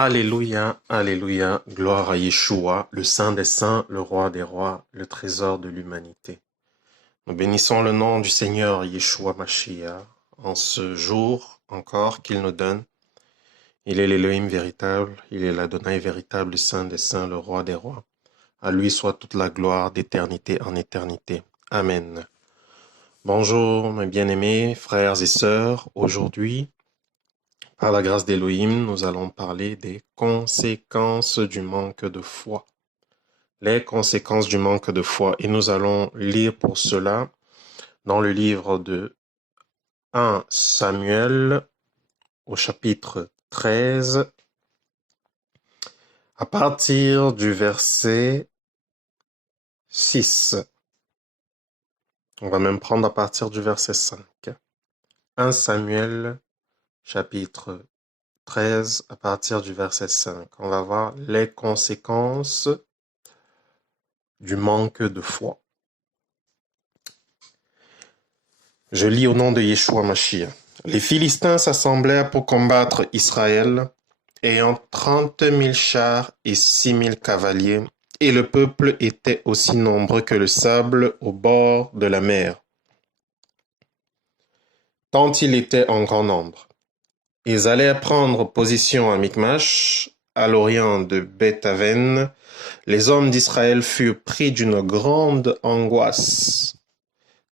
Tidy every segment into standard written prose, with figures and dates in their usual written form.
Alléluia, Alléluia, gloire à Yeshua, le Saint des Saints, le Roi des Rois, le trésor de l'humanité. Nous bénissons le nom du Seigneur Yeshua Mashiach en ce jour encore qu'il nous donne. Il est l'Élohim véritable, il est l'Adonai véritable, le Saint des Saints, le Roi des Rois. À lui soit toute la gloire d'éternité en éternité. Amen. Bonjour mes bien-aimés frères et sœurs, aujourd'hui, par la grâce d'Élohim, nous allons parler des conséquences du manque de foi. Les conséquences du manque de foi. Et nous allons lire pour cela dans le livre de 1 Samuel au chapitre 13, à partir du verset 6. On va même prendre à partir du verset 5. 1 Samuel chapitre 13 à partir du verset 5. On va voir les conséquences du manque de foi. Je lis au nom de Yeshua Mashiach. Les Philistins s'assemblèrent pour combattre Israël, ayant 30 000 chars et 6 000 cavaliers, et le peuple était aussi nombreux que le sable au bord de la mer, tant il était en grand nombre. Ils allèrent prendre position à Michmash, à l'orient de Beth-Aven. Les hommes d'Israël furent pris d'une grande angoisse,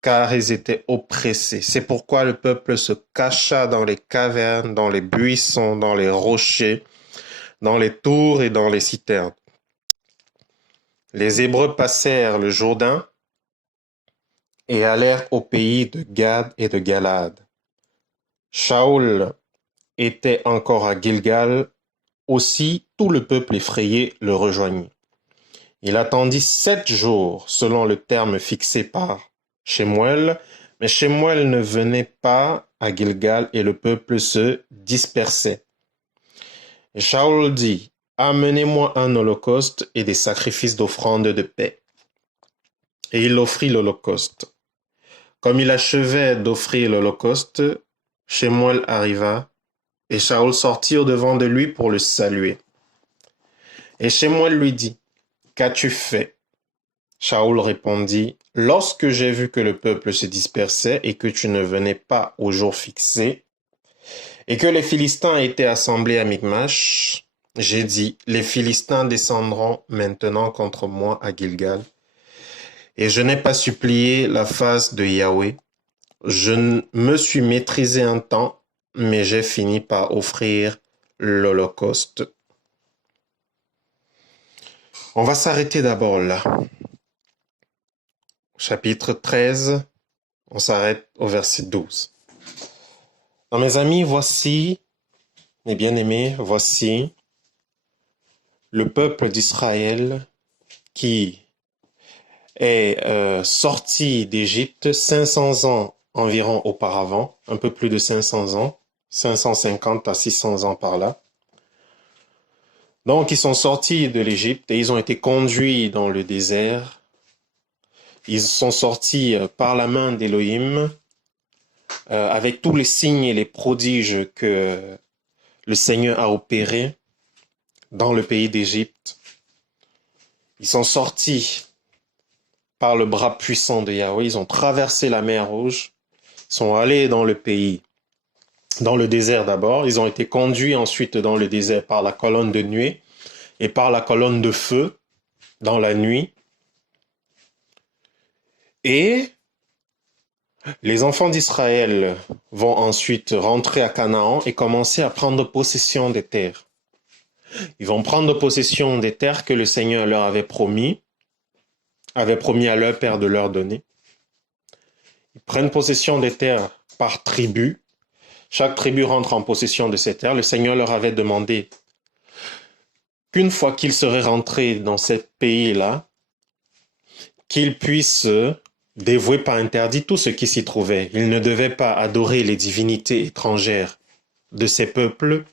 car ils étaient oppressés. C'est pourquoi le peuple se cacha dans les cavernes, dans les buissons, dans les rochers, dans les tours et dans les citernes. Les Hébreux passèrent le Jourdain et allèrent au pays de Gad et de Galad. Shaoul était encore à Gilgal, aussi tout le peuple effrayé le rejoignit. Il attendit 7 jours, selon le terme fixé par Shemuel, mais Shemuel ne venait pas à Gilgal et le peuple se dispersait. Et Shaoul dit, « Amenez-moi un holocauste et des sacrifices d'offrande de paix. » Et il offrit l'holocauste. Comme il achevait d'offrir l'holocauste, Shemuel arriva, et Shaoul sortit au-devant de lui pour le saluer. Et Shemuel lui dit, « Qu'as-tu fait ?» Shaoul répondit, « Lorsque j'ai vu que le peuple se dispersait et que tu ne venais pas au jour fixé, et que les Philistins étaient assemblés à Michmash, j'ai dit, les Philistins descendront maintenant contre moi à Gilgal. Et je n'ai pas supplié la face de Yahweh. Je me suis maîtrisé un temps, mais j'ai fini par offrir l'holocauste. » On va s'arrêter d'abord là. Chapitre 13, on s'arrête au verset 12. Alors, mes amis, voici, mes bien-aimés, voici le peuple d'Israël qui est sorti d'Égypte 500 ans environ auparavant, un peu plus de 500 ans, 550 à 600 ans par là. Donc, ils sont sortis de l'Égypte et ils ont été conduits dans le désert. Ils sont sortis par la main d'Élohim, avec tous les signes et les prodiges que le Seigneur a opérés dans le pays d'Égypte. Ils sont sortis par le bras puissant de Yahweh. Ils ont traversé la mer Rouge. Ils sont allés dans le pays, dans le désert d'abord. Ils ont été conduits ensuite dans le désert par la colonne de nuée et par la colonne de feu dans la nuit. Et les enfants d'Israël vont ensuite rentrer à Canaan et commencer à prendre possession des terres. Ils vont prendre possession des terres que le Seigneur leur avait promis à leur père de leur donner. Ils prennent possession des terres par tribu. Chaque tribu rentre en possession de ces terres. Le Seigneur leur avait demandé qu'une fois qu'ils seraient rentrés dans ce pays-là, qu'ils puissent dévouer par interdit tout ce qui s'y trouvait. Ils ne devaient pas adorer les divinités étrangères de ces peuples.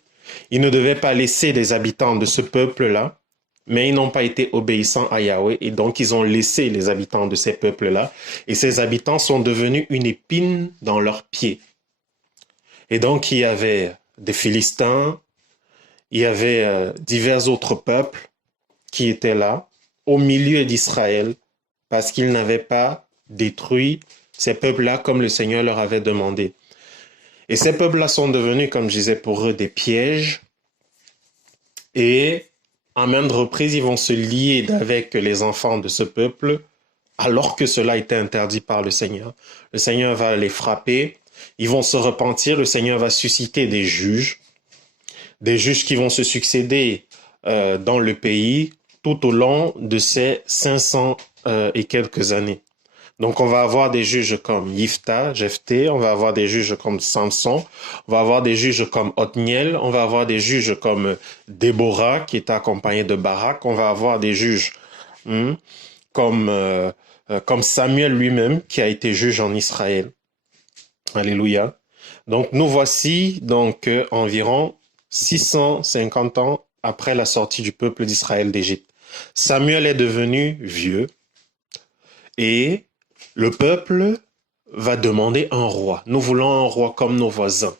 Ils ne devaient pas laisser des habitants de ce peuple-là, mais ils n'ont pas été obéissants à Yahweh et donc ils ont laissé les habitants de ces peuples-là et ces habitants sont devenus une épine dans leurs pieds. Et donc il y avait des Philistins, il y avait divers autres peuples qui étaient là, au milieu d'Israël, parce qu'ils n'avaient pas détruit ces peuples-là comme le Seigneur leur avait demandé. Et ces peuples-là sont devenus, comme je disais, pour eux, des pièges. Et à maintes reprises, ils vont se lier avec les enfants de ce peuple, alors que cela était interdit par le Seigneur. Le Seigneur va les frapper, ils vont se repentir, le Seigneur va susciter des juges qui vont se succéder dans le pays tout au long de ces 500 et quelques années. Donc, on va avoir des juges comme Jephthé, on va avoir des juges comme Samson, on va avoir des juges comme Othniel, on va avoir des juges comme Déborah, qui est accompagnée de Barak, on va avoir des juges comme Samuel lui-même, qui a été juge en Israël. Alléluia. Donc, nous voici donc environ 650 ans après la sortie du peuple d'Israël d'Égypte. Samuel est devenu vieux et le peuple va demander un roi. Nous voulons un roi comme nos voisins.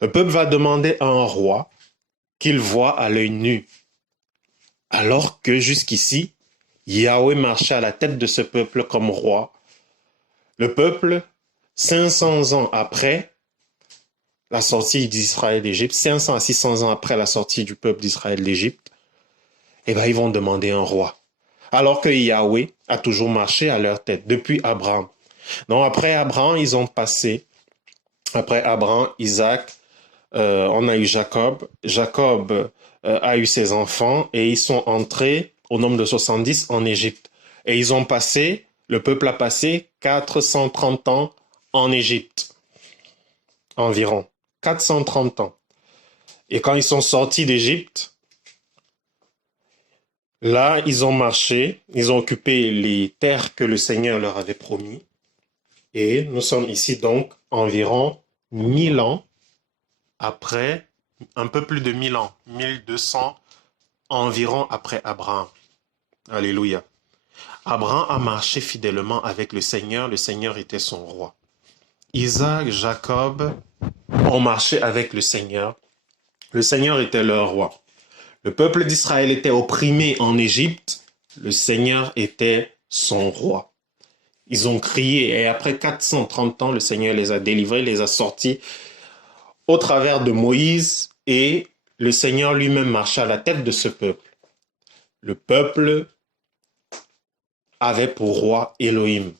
Le peuple va demander un roi qu'il voit à l'œil nu. Alors que jusqu'ici, Yahweh marchait à la tête de ce peuple comme roi. Le peuple, 500 ans après la sortie d'Israël d'Égypte, 500 à 600 ans après la sortie du peuple d'Israël d'Égypte, eh bien, ils vont demander un roi. Alors que Yahweh a toujours marché à leur tête, depuis Abraham. Donc, après Abraham, ils ont passé, après Abraham, Isaac, on a eu Jacob. Jacob a eu ses enfants et ils sont entrés au nombre de 70 en Égypte. Et ils ont passé, le peuple a passé 430 ans en Égypte, environ. 430 ans. Et quand ils sont sortis d'Égypte, là, ils ont marché, ils ont occupé les terres que le Seigneur leur avait promis. Et nous sommes ici donc environ 1000 ans après, un peu plus de 1000 ans, 1200 environ après Abraham. Alléluia. Abraham a marché fidèlement avec le Seigneur était son roi. Isaac, Jacob ont marché avec le Seigneur était leur roi. Le peuple d'Israël était opprimé en Égypte, le Seigneur était son roi. Ils ont crié et après 430 ans, le Seigneur les a délivrés, les a sortis au travers de Moïse et le Seigneur lui-même marcha à la tête de ce peuple. Le peuple avait pour roi Elohim.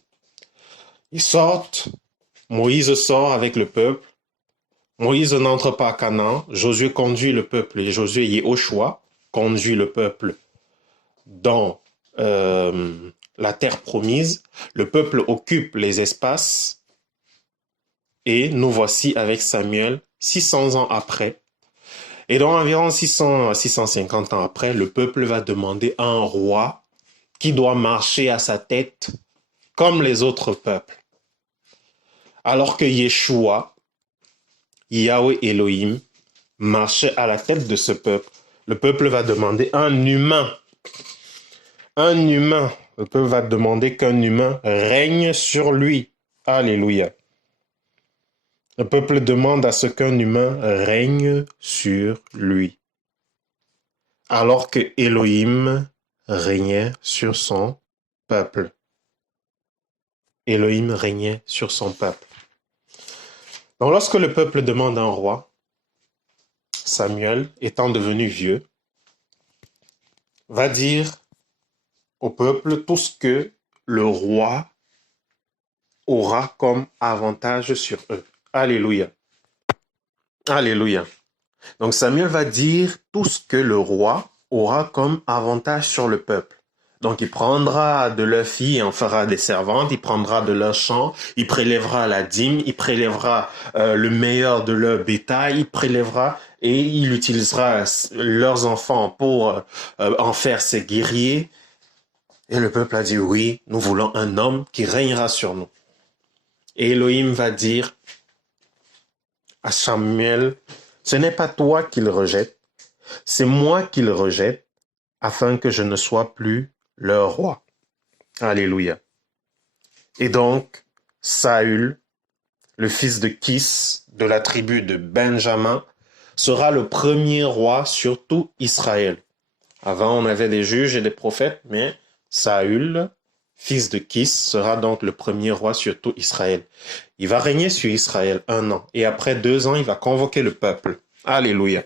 Ils sortent, Moïse sort avec le peuple. Moïse n'entre pas à Canaan, Josué conduit le peuple, et Josué Yehoshua conduit le peuple dans la terre promise. Le peuple occupe les espaces et nous voici avec Samuel 600 ans après. Et donc environ 600 à 650 ans après, le peuple va demander à un roi qui doit marcher à sa tête comme les autres peuples. Alors que Yeshua, Yahweh Elohim, marchait à la tête de ce peuple, le peuple va demander un humain. Un humain. Le peuple va demander qu'un humain règne sur lui. Alléluia. Le peuple demande à ce qu'un humain règne sur lui. Alors que Elohim régnait sur son peuple. Elohim régnait sur son peuple. Donc lorsque le peuple demande un roi, Samuel, étant devenu vieux, va dire au peuple tout ce que le roi aura comme avantage sur eux. Alléluia. Alléluia. Donc Samuel va dire tout ce que le roi aura comme avantage sur le peuple. Donc il prendra de leurs filles et en fera des servantes, il prendra de leurs champs, il prélèvera la dîme, il prélèvera le meilleur de leur bétail, il prélèvera et il utilisera leurs enfants pour en faire ses guerriers. Et le peuple a dit oui, nous voulons un homme qui régnera sur nous. Et Elohim va dire à Samuel, ce n'est pas toi qu'il rejette, c'est moi qu'il rejette, afin que je ne sois plus leur roi. Alléluia. Et donc, Saül, le fils de Kis, de la tribu de Benjamin, sera le premier roi sur tout Israël. Avant, on avait des juges et des prophètes, mais Saül, fils de Kis, sera donc le premier roi sur tout Israël. Il va régner sur Israël 1 an. Et après 2 ans, il va convoquer le peuple. Alléluia.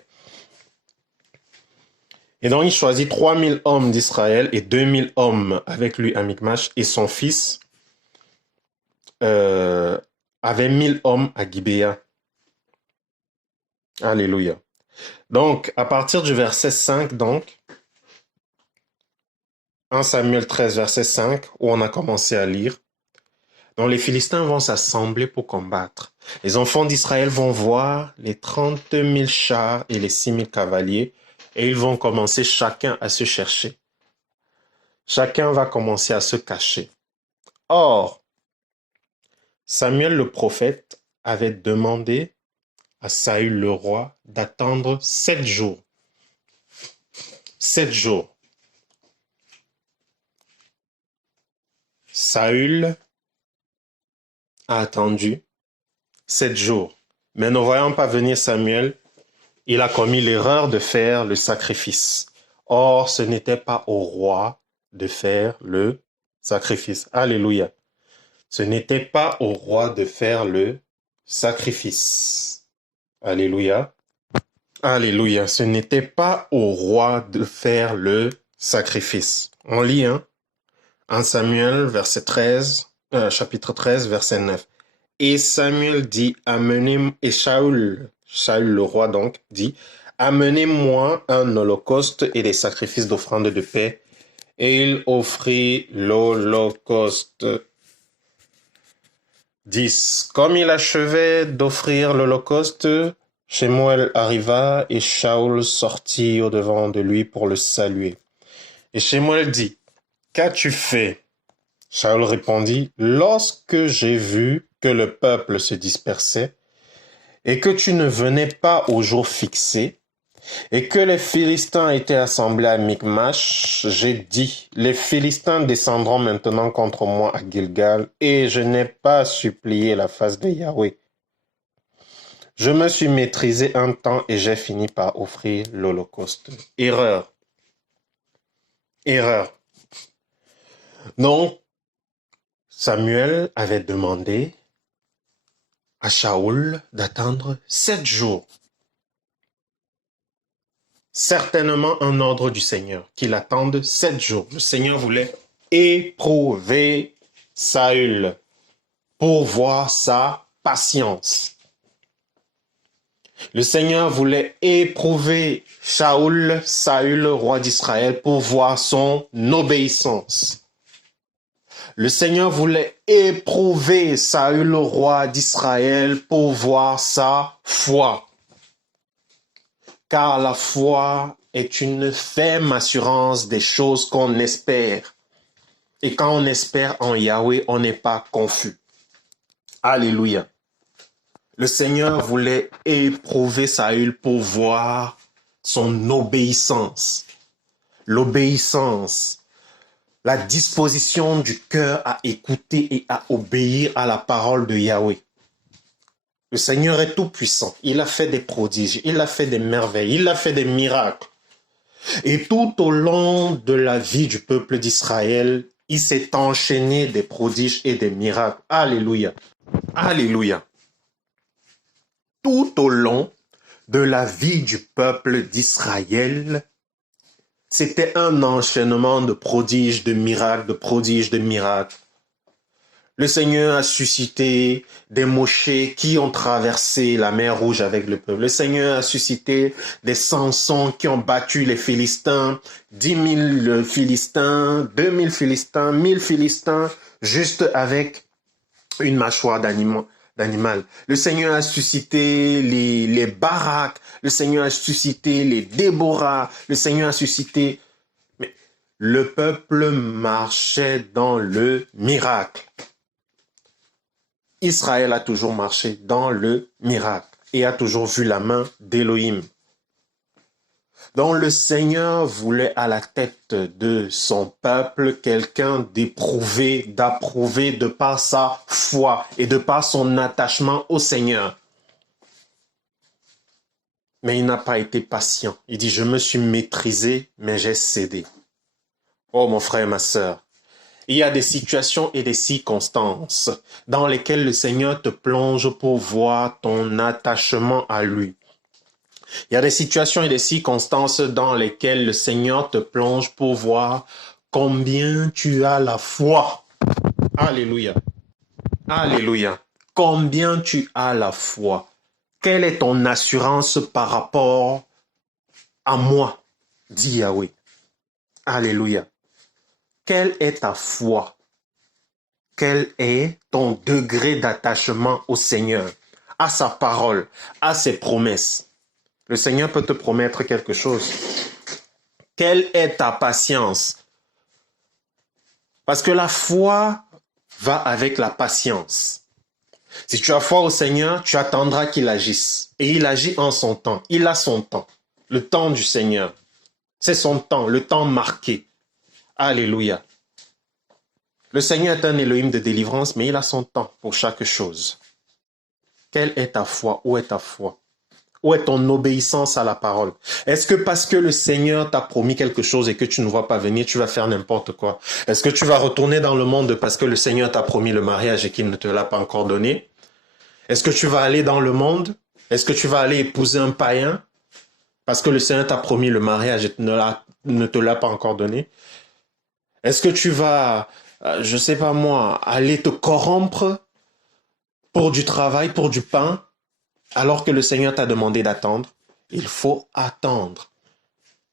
Et donc, il choisit 3000 hommes d'Israël et 2000 hommes avec lui à Michmash. Et son fils avait 1000 hommes à Gibéa. Alléluia. Donc, à partir du verset 5, donc, 1 Samuel 13, verset 5, où on a commencé à lire, donc les Philistins vont s'assembler pour combattre. Les enfants d'Israël vont voir les 30 000 chars et les 6 000 cavaliers, et ils vont commencer chacun à se chercher. Chacun va commencer à se cacher. Or, Samuel le prophète avait demandé à Saül le roi d'attendre 7 jours. 7 jours. Saül a attendu 7 jours. Mais ne voyant pas venir Samuel, il a commis l'erreur de faire le sacrifice. Or, ce n'était pas au roi de faire le sacrifice. Alléluia. Ce n'était pas au roi de faire le sacrifice. Alléluia. Alléluia. Ce n'était pas au roi de faire le sacrifice. On lit, 1 Samuel, chapitre 13, verset 9. Et Samuel dit, et Saül le roi donc, dit, amenez-moi un holocauste et des sacrifices d'offrande de paix. Et il offrit l'holocauste. 10. Comme il achevait d'offrir l'holocauste, Shemuel arriva et Shaul sortit au-devant de lui pour le saluer. Et Shemuel dit, qu'as-tu fait? Shaul répondit, lorsque j'ai vu que le peuple se dispersait et que tu ne venais pas au jour fixé et que les Philistins étaient assemblés à Michmash, j'ai dit, les Philistins descendront maintenant contre moi à Gilgal et je n'ai pas supplié la face de Yahweh. Je me suis maîtrisé un temps et j'ai fini par offrir l'holocauste. Erreur. Donc, Samuel avait demandé à Shaoul d'attendre 7 jours. Certainement un ordre du Seigneur, qu'il attende 7 jours. Le Seigneur voulait éprouver Saül pour voir sa patience. Le Seigneur voulait éprouver Saül, roi d'Israël, pour voir son obéissance. Le Seigneur voulait éprouver Saül, roi d'Israël, pour voir sa foi. Car la foi est une ferme assurance des choses qu'on espère. Et quand on espère en Yahweh, on n'est pas confus. Alléluia. Le Seigneur voulait éprouver Saül pour voir son obéissance. L'obéissance, la disposition du cœur à écouter et à obéir à la parole de Yahweh. Le Seigneur est tout puissant. Il a fait des prodiges, il a fait des merveilles, il a fait des miracles. Et tout au long de la vie du peuple d'Israël, il s'est enchaîné des prodiges et des miracles. Alléluia. Alléluia. Tout au long de la vie du peuple d'Israël, c'était un enchaînement de prodiges, de miracles, de prodiges, de miracles. Le Seigneur a suscité des Moshés qui ont traversé la mer Rouge avec le peuple. Le Seigneur a suscité des Samsons qui ont battu les Philistins, 10 000 Philistins, 2000 Philistins, 1000 Philistins, juste avec une mâchoire d'animal. Le Seigneur a suscité les Barak, le Seigneur a suscité les Déborah, le Seigneur a suscité... Mais le peuple marchait dans le miracle. Israël a toujours marché dans le miracle et a toujours vu la main d'Élohim. Donc le Seigneur voulait à la tête de son peuple quelqu'un d'éprouvé, d'approuvé de par sa foi et de par son attachement au Seigneur. mais il n'a pas été patient. Il dit, je me suis maîtrisé, mais j'ai cédé. Oh mon frère et ma sœur, il y a des situations et des circonstances dans lesquelles le Seigneur te plonge pour voir ton attachement à lui. Il y a des situations et des circonstances dans lesquelles le Seigneur te plonge pour voir combien tu as la foi. Alléluia. Alléluia. Combien tu as la foi. Quelle est ton assurance par rapport à moi, dit Yahweh. Alléluia. Quelle est ta foi? Quel est ton degré d'attachement au Seigneur, à sa parole, à ses promesses? Le Seigneur peut te promettre quelque chose. Quelle est ta patience? Parce que la foi va avec la patience. Si tu as foi au Seigneur, tu attendras qu'il agisse. Et il agit en son temps. Il a son temps. Le temps du Seigneur. C'est son temps, le temps marqué. Alléluia. Le Seigneur est un Elohim de délivrance, mais il a son temps pour chaque chose. Quelle est ta foi? Où est ta foi? Où est ton obéissance à la parole? Est-ce que parce que le Seigneur t'a promis quelque chose et que tu ne vois pas venir, tu vas faire n'importe quoi? Est-ce que tu vas retourner dans le monde parce que le Seigneur t'a promis le mariage et qu'il ne te l'a pas encore donné? Est-ce que tu vas aller dans le monde? Est-ce que tu vas aller épouser un païen parce que le Seigneur t'a promis le mariage et ne te l'a pas encore donné? Est-ce que tu vas, je sais pas moi, aller te corrompre pour du travail, pour du pain, alors que le Seigneur t'a demandé d'attendre? Il faut attendre.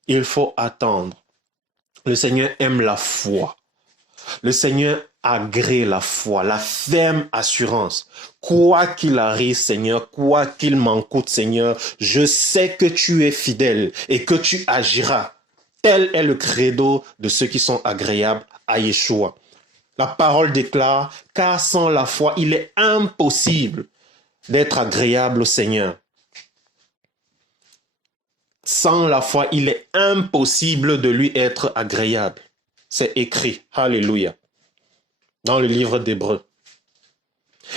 Il faut attendre. Le Seigneur aime la foi. Le Seigneur agrée la foi, la ferme assurance. Quoi qu'il arrive, Seigneur, quoi qu'il m'en coûte, Seigneur, je sais que tu es fidèle et que tu agiras. Tel est le credo de ceux qui sont agréables à Yeshua. La parole déclare, car sans la foi, il est impossible d'être agréable au Seigneur. Sans la foi, il est impossible de lui être agréable. C'est écrit, alléluia, dans le livre d'Hébreux.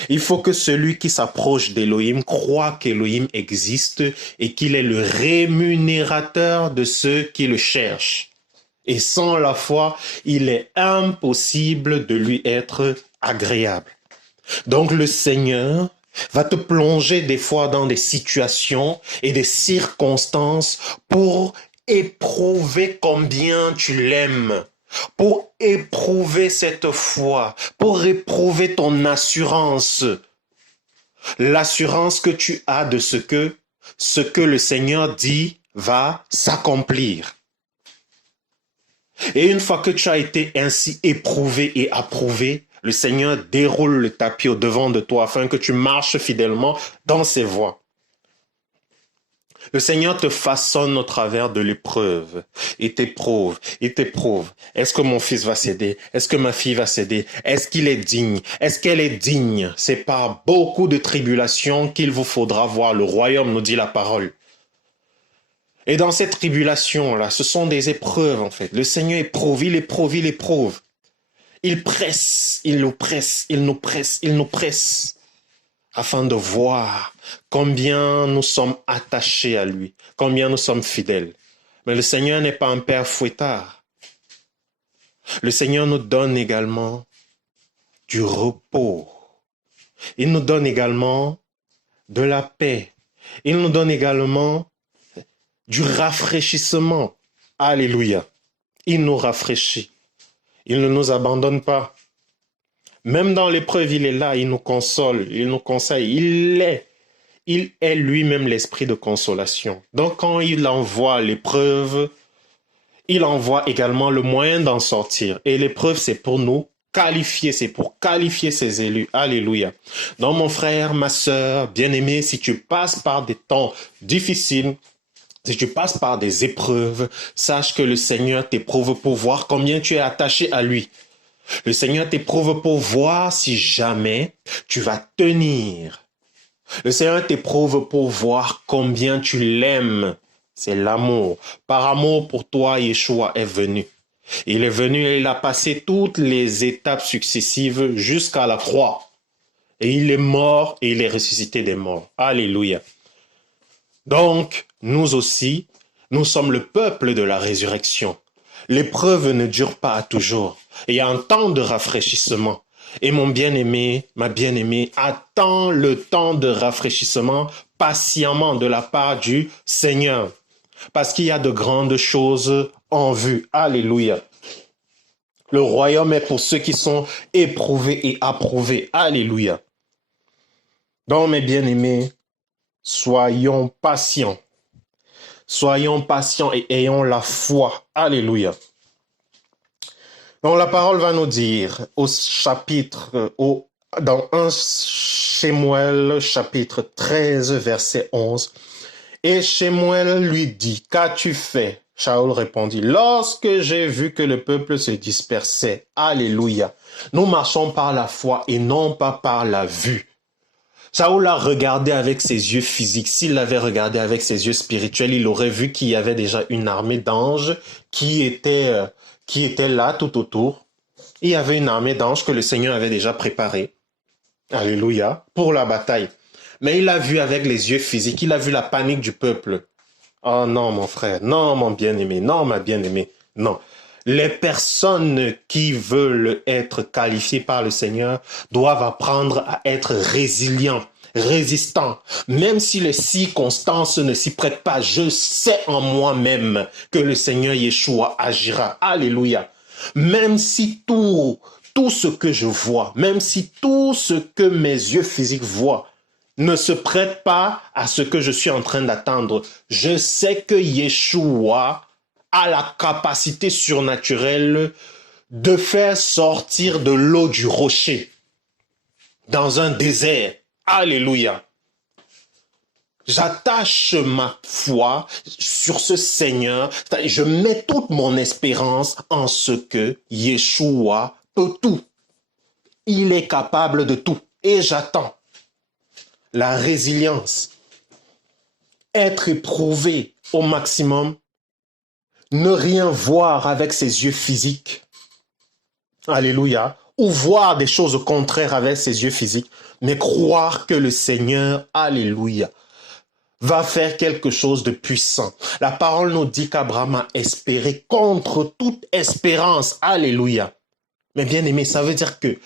Il faut que celui qui s'approche d'Élohim croit qu'Élohim existe et qu'il est le rémunérateur de ceux qui le cherchent. Et sans la foi, il est impossible de lui être agréable. Donc le Seigneur va te plonger des fois dans des situations et des circonstances pour éprouver combien tu l'aimes, pour éprouver cette foi, pour éprouver ton assurance, l'assurance que tu as de ce que le Seigneur dit va s'accomplir. Et une fois que tu as été ainsi éprouvé et approuvé, le Seigneur déroule le tapis au devant de toi afin que tu marches fidèlement dans ses voies. Le Seigneur te façonne au travers de l'épreuve. Il t'éprouve, il t'éprouve. Est-ce que mon fils va céder? Est-ce que ma fille va céder? Est-ce qu'il est digne? Est-ce qu'elle est digne? C'est par beaucoup de tribulations qu'il vous faudra voir le royaume, nous dit la parole. Et dans cette tribulation-là, ce sont des épreuves en fait. Le Seigneur éprouve, il éprouve, il éprouve. Il presse, il nous presse, il nous presse, il nous presse, afin de voir combien nous sommes attachés à lui, combien nous sommes fidèles. Mais le Seigneur n'est pas un père fouettard. Le Seigneur nous donne également du repos. Il nous donne également de la paix. Il nous donne également du rafraîchissement. Alléluia. Il nous rafraîchit. Il ne nous abandonne pas. Même dans l'épreuve, il est là, il nous console, il nous conseille. Il est lui-même l'esprit de consolation. Donc quand il envoie l'épreuve, il envoie également le moyen d'en sortir. Et l'épreuve, c'est pour nous qualifier, c'est pour qualifier ses élus. Alléluia. Donc mon frère, ma sœur, bien-aimé, si tu passes par des temps difficiles, si tu passes par des épreuves, sache que le Seigneur t'éprouve pour voir combien tu es attaché à lui. Le Seigneur t'éprouve pour voir si jamais tu vas tenir. Le Seigneur t'éprouve pour voir combien tu l'aimes. C'est l'amour. Par amour pour toi, Yeshua est venu. Il est venu et il a passé toutes les étapes successives jusqu'à la croix. Et il est mort et il est ressuscité des morts. Alléluia. Donc, nous aussi, nous sommes le peuple de la résurrection. L'épreuve ne dure pas à toujours. Il y a un temps de rafraîchissement. Et mon bien-aimé, ma bien-aimée, attend le temps de rafraîchissement patiemment de la part du Seigneur. Parce qu'il y a de grandes choses en vue. Alléluia. Le royaume est pour ceux qui sont éprouvés et approuvés. Alléluia. Donc, mes bien-aimés, soyons patients. Soyons patients et ayons la foi. Alléluia. Donc, la parole va nous dire au chapitre, dans 1 Shemuel, chapitre 13, verset 11. Et Shemuel lui dit, qu'as-tu fait? Shaoul répondit, lorsque j'ai vu que le peuple se dispersait, alléluia, nous marchons par la foi et non pas par la vue. Saoul a regardé avec ses yeux physiques. S'il l'avait regardé avec ses yeux spirituels, il aurait vu qu'il y avait déjà une armée d'anges qui était là tout autour. Il y avait une armée d'anges que le Seigneur avait déjà préparée. Alléluia, pour la bataille. Mais il a vu avec les yeux physiques, il a vu la panique du peuple. Oh non, mon frère, non, mon bien-aimé, non, ma bien-aimée, non. Les personnes qui veulent être qualifiées par le Seigneur doivent apprendre à être résilients, résistants. Même si les circonstances ne s'y prêtent pas, je sais en moi-même que le Seigneur Yeshua agira. Alléluia. Même si tout ce que je vois, même si tout ce que mes yeux physiques voient, ne se prête pas à ce que je suis en train d'attendre. Je sais que Yeshua a la capacité surnaturelle de faire sortir de l'eau du rocher dans un désert. Alléluia. J'attache ma foi sur ce Seigneur. Je mets toute mon espérance en ce que Yeshua peut tout. Il est capable de tout. Et j'attends. La résilience, être éprouvé au maximum, ne rien voir avec ses yeux physiques, alléluia, ou voir des choses contraires avec ses yeux physiques, mais croire que le Seigneur, alléluia, va faire quelque chose de puissant. La parole nous dit qu'Abraham a espéré contre toute espérance, alléluia. Mais bien aimé, ça veut dire que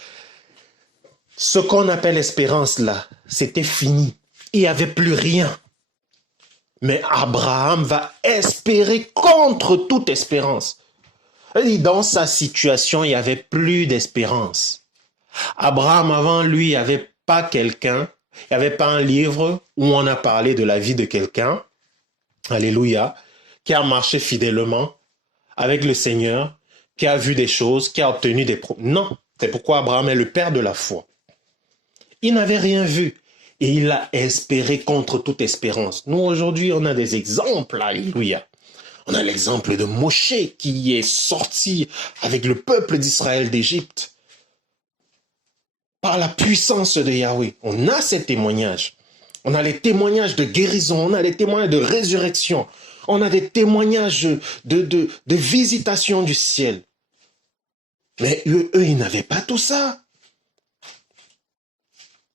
ce qu'on appelle espérance là, c'était fini. Il n'y avait plus rien. Mais Abraham va espérer contre toute espérance. Dans sa situation, il n'y avait plus d'espérance. Abraham, avant lui, il n'y avait pas quelqu'un, il n'y avait pas un livre où on a parlé de la vie de quelqu'un, alléluia, qui a marché fidèlement avec le Seigneur, qui a vu des choses, qui a obtenu des promesses. Non, c'est pourquoi Abraham est le père de la foi. Il n'avait rien vu et il a espéré contre toute espérance. Nous, aujourd'hui, on a des exemples, alléluia. On a l'exemple de Moshe qui est sorti avec le peuple d'Israël d'Égypte par la puissance de Yahweh. On a ces témoignages. On a les témoignages de guérison, on a les témoignages de résurrection, on a des témoignages de visitation du ciel. Mais eux, ils n'avaient pas tout ça.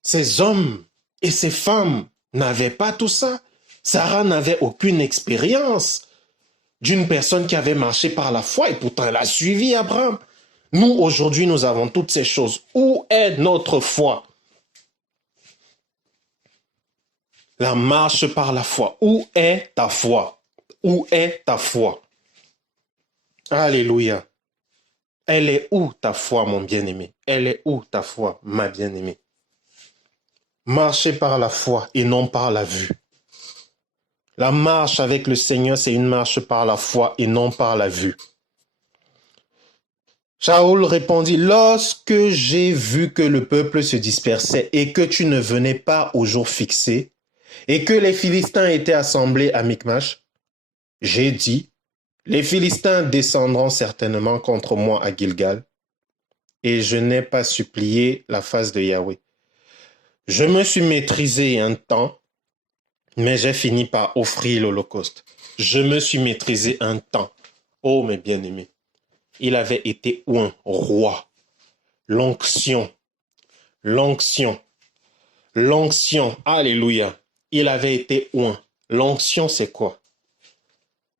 Ces hommes et ces femmes n'avaient pas tout ça. Sarah n'avait aucune expérience d'une personne qui avait marché par la foi et pourtant elle a suivi Abraham. Nous, aujourd'hui, nous avons toutes ces choses. Où est notre foi? La marche par la foi. Où est ta foi? Où est ta foi? Alléluia. Elle est où ta foi, mon bien-aimé? Elle est où ta foi, ma bien-aimée? Marcher par la foi et non par la vue. La marche avec le Seigneur, c'est une marche par la foi et non par la vue. Shaoul répondit, lorsque j'ai vu que le peuple se dispersait et que tu ne venais pas au jour fixé et que les Philistins étaient assemblés à Michmash, j'ai dit, les Philistins descendront certainement contre moi à Gilgal et je n'ai pas supplié la face de Yahweh. Je me suis maîtrisé un temps, mais j'ai fini par offrir l'Holocauste. Je me suis maîtrisé un temps. Oh, mes bien-aimés, il avait été oint, roi. L'onction, l'onction, l'onction, alléluia. Il avait été oint, L'onction, c'est quoi?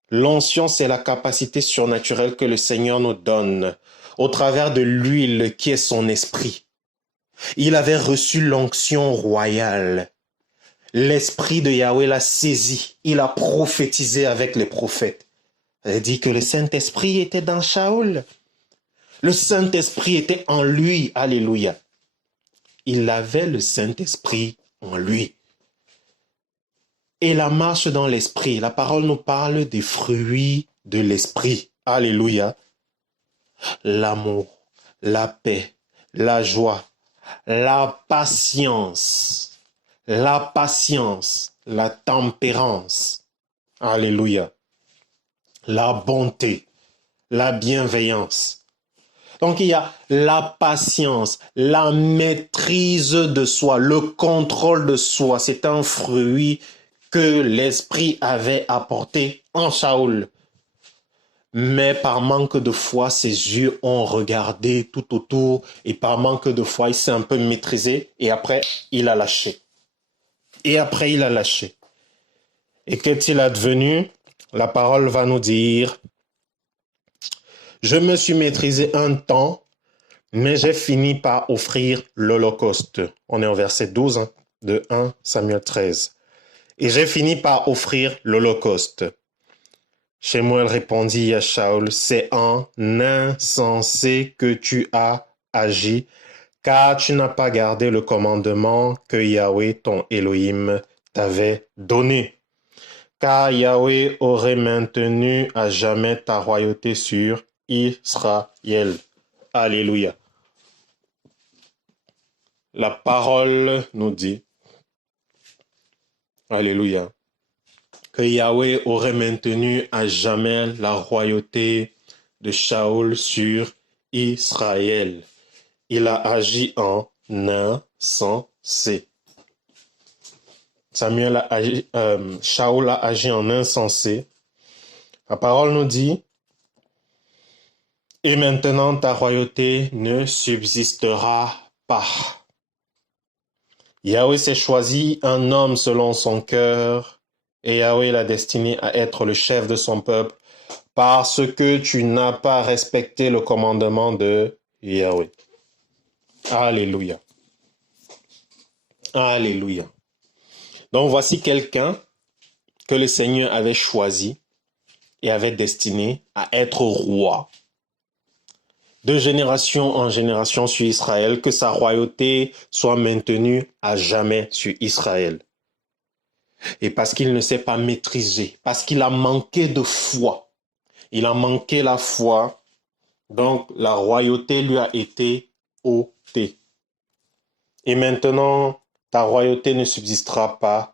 L'onction, c'est la capacité surnaturelle que le Seigneur nous donne au travers de l'huile qui est son esprit. Il avait reçu l'onction royale. L'esprit de Yahweh l'a saisi. Il a prophétisé avec les prophètes. Il dit que le Saint-Esprit était dans Shaoul. Le Saint-Esprit était en lui. Alléluia. Il avait le Saint-Esprit en lui. Et la marche dans l'esprit, la parole nous parle des fruits de l'esprit. Alléluia. L'amour, la paix, la joie, la patience, la tempérance. Alléluia. La bonté, la bienveillance. Donc il y a la patience, la maîtrise de soi, le contrôle de soi. C'est un fruit que l'esprit avait apporté en Shaoul. Mais par manque de foi, ses yeux ont regardé tout autour et par manque de foi, il s'est un peu maîtrisé et après, il a lâché. Et qu'est-il advenu? La parole va nous dire, je me suis maîtrisé un temps, mais j'ai fini par offrir l'Holocauste. On est au verset 12 de 1 Samuel 13. Et j'ai fini par offrir l'Holocauste. Shemuel répondit à Shaoul, c'est en insensé que tu as agi, car tu n'as pas gardé le commandement que Yahweh, ton Elohim, t'avait donné. Car Yahweh aurait maintenu à jamais ta royauté sur Israël. Alléluia. La parole nous dit, Alléluia, que Yahweh aurait maintenu à jamais la royauté de Shaoul sur Israël. Il a agi en insensé. Shaoul a agi en insensé. La parole nous dit, et maintenant ta royauté ne subsistera pas. Yahweh s'est choisi un homme selon son cœur, et Yahweh l'a destiné à être le chef de son peuple, parce que tu n'as pas respecté le commandement de Yahweh. Alléluia. Alléluia. Donc voici quelqu'un que le Seigneur avait choisi et avait destiné à être roi. De génération en génération sur Israël, que sa royauté soit maintenue à jamais sur Israël. Et parce qu'il ne s'est pas maîtrisé, parce qu'il a manqué de foi, il a manqué la foi, donc la royauté lui a été ôtée. Et maintenant, ta royauté ne subsistera pas.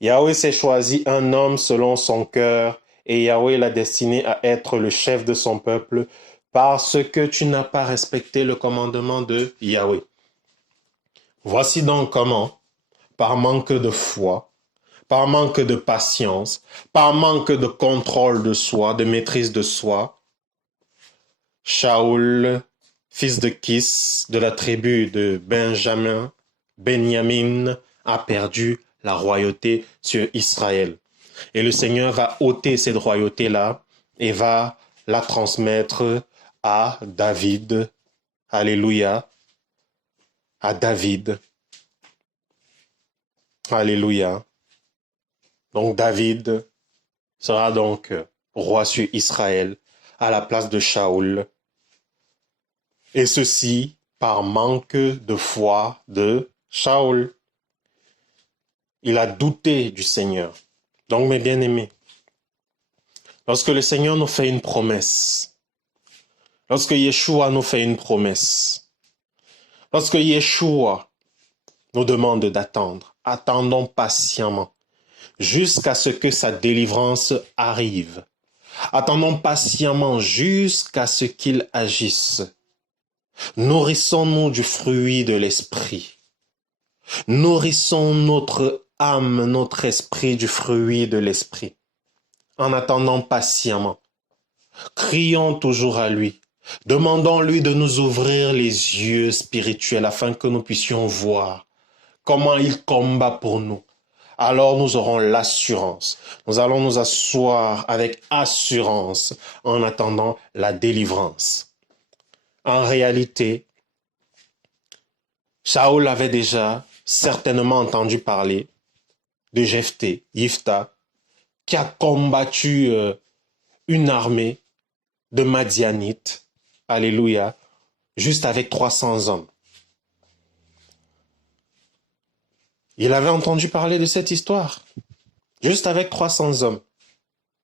Yahweh s'est choisi un homme selon son cœur, et Yahweh l'a destiné à être le chef de son peuple, parce que tu n'as pas respecté le commandement de Yahweh. Voici donc comment, par manque de foi, par manque de patience, par manque de contrôle de soi, de maîtrise de soi, Shaoul, fils de Kis, de la tribu de Benjamin, a perdu la royauté sur Israël. Et le Seigneur va ôter cette royauté-là et va la transmettre à David. Alléluia. À David. Alléluia. Donc David sera donc roi sur Israël à la place de Shaoul. Et ceci par manque de foi de Shaoul. Il a douté du Seigneur. Donc mes bien-aimés, lorsque le Seigneur nous fait une promesse, lorsque Yeshua nous fait une promesse, lorsque Yeshua nous demande d'attendre, attendons patiemment jusqu'à ce que sa délivrance arrive. Attendons patiemment jusqu'à ce qu'il agisse. Nourrissons-nous du fruit de l'esprit. Nourrissons notre âme, notre esprit du fruit de l'esprit. En attendant patiemment. Crions toujours à lui. Demandons-lui de nous ouvrir les yeux spirituels afin que nous puissions voir comment il combat pour nous, alors nous aurons l'assurance. Nous allons nous asseoir avec assurance en attendant la délivrance. En réalité, Saül avait déjà certainement entendu parler de Jephthé, Yifta, qui a combattu une armée de Madianites, alléluia, juste avec 300 hommes. Il avait entendu parler de cette histoire, juste avec 300 hommes.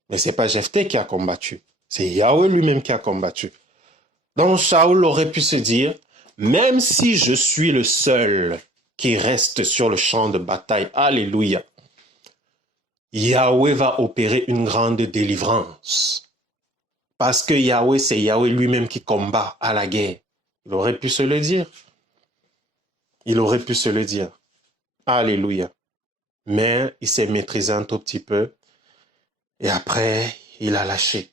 Mais ce n'est pas Jephthé qui a combattu, c'est Yahweh lui-même qui a combattu. Donc Saül aurait pu se dire, même si je suis le seul qui reste sur le champ de bataille, alléluia, Yahweh va opérer une grande délivrance. Parce que Yahweh, c'est Yahweh lui-même qui combat à la guerre. Il aurait pu se le dire. Il aurait pu se le dire. Alléluia. Mais il s'est maîtrisé un tout petit peu. Et après, il a lâché.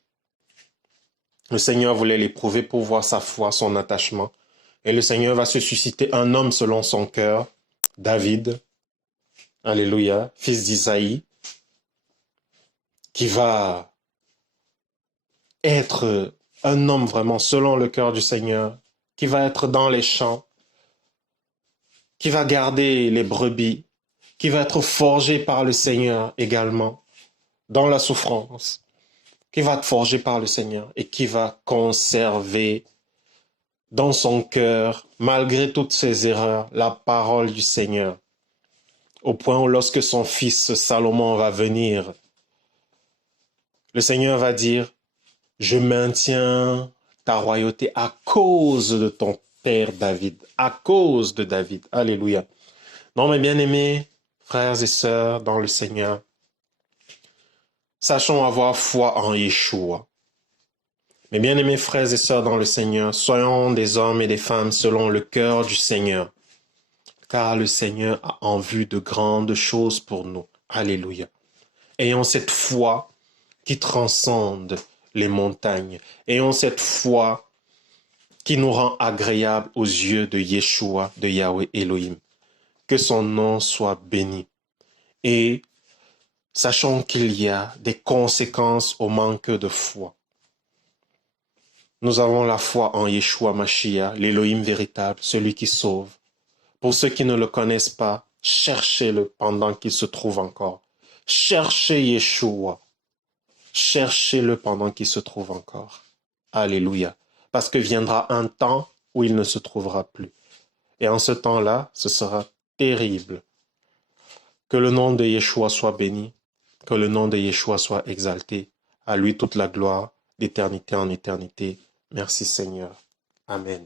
Le Seigneur voulait l'éprouver pour voir sa foi, son attachement. Et le Seigneur va se susciter un homme selon son cœur, David, alléluia, fils d'Isaïe, qui va être un homme vraiment selon le cœur du Seigneur, qui va être dans les champs, qui va garder les brebis, qui va être forgé par le Seigneur également, dans la souffrance, qui va être forgé par le Seigneur et qui va conserver dans son cœur, malgré toutes ses erreurs, la parole du Seigneur. Au point où lorsque son fils Salomon va venir, le Seigneur va dire, je maintiens ta royauté à cause de ton père David, à cause de David. Alléluia. Non, mes bien-aimés, frères et sœurs dans le Seigneur, sachons avoir foi en Yeshua. Mes bien-aimés frères et sœurs dans le Seigneur, soyons des hommes et des femmes selon le cœur du Seigneur, car le Seigneur a en vue de grandes choses pour nous. Alléluia. Ayons cette foi qui transcende les montagnes. Ayons cette foi qui nous rend agréable aux yeux de Yeshua, de Yahweh Elohim. Que son nom soit béni. Et sachons qu'il y a des conséquences au manque de foi. Nous avons la foi en Yeshua Mashiach, l'Élohim véritable, celui qui sauve. Pour ceux qui ne le connaissent pas, cherchez-le pendant qu'il se trouve encore. Cherchez Yeshua. Cherchez-le pendant qu'il se trouve encore. Alléluia. Parce que viendra un temps où il ne se trouvera plus. Et en ce temps-là, ce sera terrible. Que le nom de Yeshua soit béni. Que le nom de Yeshua soit exalté. À lui toute la gloire, d'éternité en éternité. Merci Seigneur. Amen.